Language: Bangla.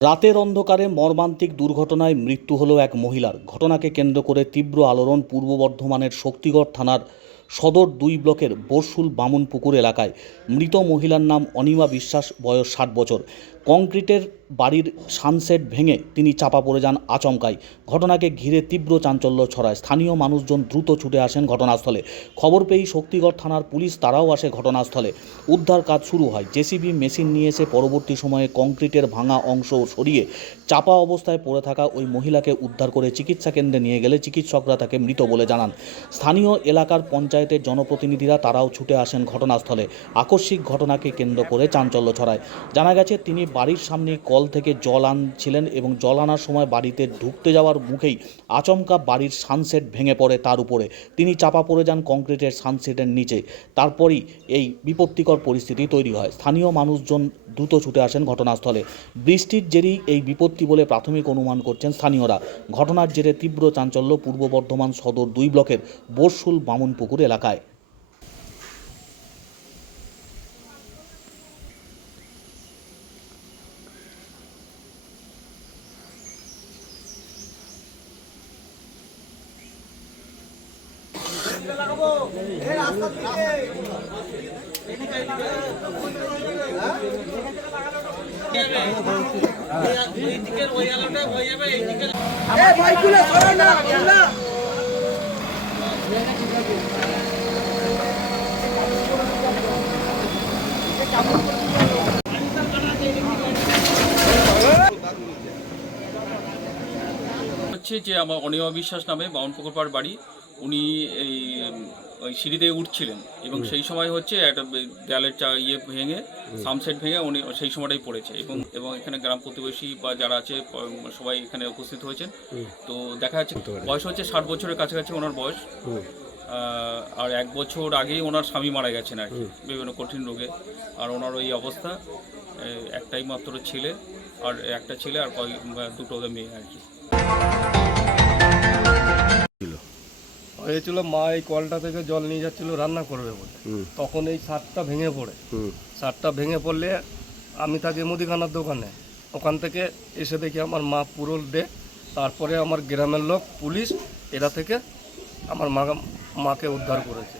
রাতের অন্ধকারে মর্মান্তিক দুর্ঘটনায় মৃত্যু হলো এক মহিলার। ঘটনাকে কেন্দ্র করে তীব্র আলোড়ন পূর্ব বর্ধমানের শক্তিগড় থানার সদর দুই ব্লকের বরশুল বামুনপুকুর এলাকায় মৃত মহিলার নাম অনিমা বিশ্বাস, বয়স ষাট বছর। কংক্রিটের বাড়ির সানসেট ভেঙে তিনি চাপা পড়ে যান আচমকায় ঘটনাকে ঘিরে তীব্র চাঞ্চল্য ছড়ায়। স্থানীয় মানুষজন দ্রুত ছুটে আসেন ঘটনাস্থলে। খবর পেয়েই শক্তিগড় থানার পুলিশ তারাও আসে ঘটনাস্থলে। উদ্ধার কাজ শুরু হয়। জেসিবি মেশিন নিয়ে এসে পরবর্তী সময়ে কংক্রিটের ভাঙা অংশ সরিয়ে চাপা অবস্থায় পড়ে থাকা ওই মহিলাকে উদ্ধার করে চিকিৎসা কেন্দ্রে নিয়ে গেলে চিকিৎসকরা তাকে মৃত বলে জানান। স্থানীয় এলাকার পঞ্চায়েতের জনপ্রতিনিধিরা তারাও ছুটে আসেন ঘটনাস্থলে। আকস্মিক ঘটনাকে কেন্দ্র করে চাঞ্চল্য ছড়ায়। জানা গেছে, তিনি বাড়ির সামনে কল থেকে জল আনছিলেন এবং জল আনার সময় বাড়িতে ঢুকতে যাওয়ার মুখেই আচমকা বাড়ির সানসেট ভেঙে পড়ে তার উপরে। তিনি চাপা পড়ে যান কংক্রিটের সানসেটের নিচে। তারপরই এই বিপত্তিকর পরিস্থিতি তৈরি হয়। স্থানীয় মানুষজন দ্রুত ছুটে আসেন ঘটনাস্থলে। বৃষ্টির জেরেই এই বিপত্তি বলে প্রাথমিক অনুমান করছেন স্থানীয়রা। ঘটনার জেরে তীব্র চাঞ্চল্য পূর্ব বর্ধমান সদর দুই ব্লকের বরশুল বামুনপুকুর এলাকায়। ভাইগুলো সরো না হচ্ছে যে আমার অনিমা বিশ্বাস নামে বাউনপুকুর পাড় বাড়ি উনি এই ওই সিঁড়িতে উঠছিলেন এবং সেই সময় হচ্ছে একটা দেয়ালের চা ইয়ে ভেঙে সামসেট ভেঙে উনি সেই সময়টাই পড়েছে এবং এবং এখানে গ্রাম প্রতিবেশী বা যারা আছে সবাই এখানে উপস্থিত হয়েছেন। তো দেখা যাচ্ছে বয়স হচ্ছে ষাট বছরের কাছাকাছি ওনার বয়স। আর এক বছর আগেই ওনার স্বামী মারা গেছেন আর কি বিভিন্ন কঠিন রোগে। আর ওনার ওই অবস্থা একটাই মাত্র ছেলে আর একটা ছেলে আর কয় দুটো ওদের মেয়ে আর কি। হয়েছিল মা এই কলটা থেকে জল নিয়ে যাচ্ছিল রান্না করবে বলে। তখন এই সারটা ভেঙে পড়ে। সারটা ভেঙে পড়লে আমি থাকি মুদিখানার দোকানে। ওখান থেকে এসে দেখি আমার মা পুরো ডে। তারপরে আমার গ্রামের লোক পুলিশ এরা থেকে আমার মা মাকে উদ্ধার করেছে।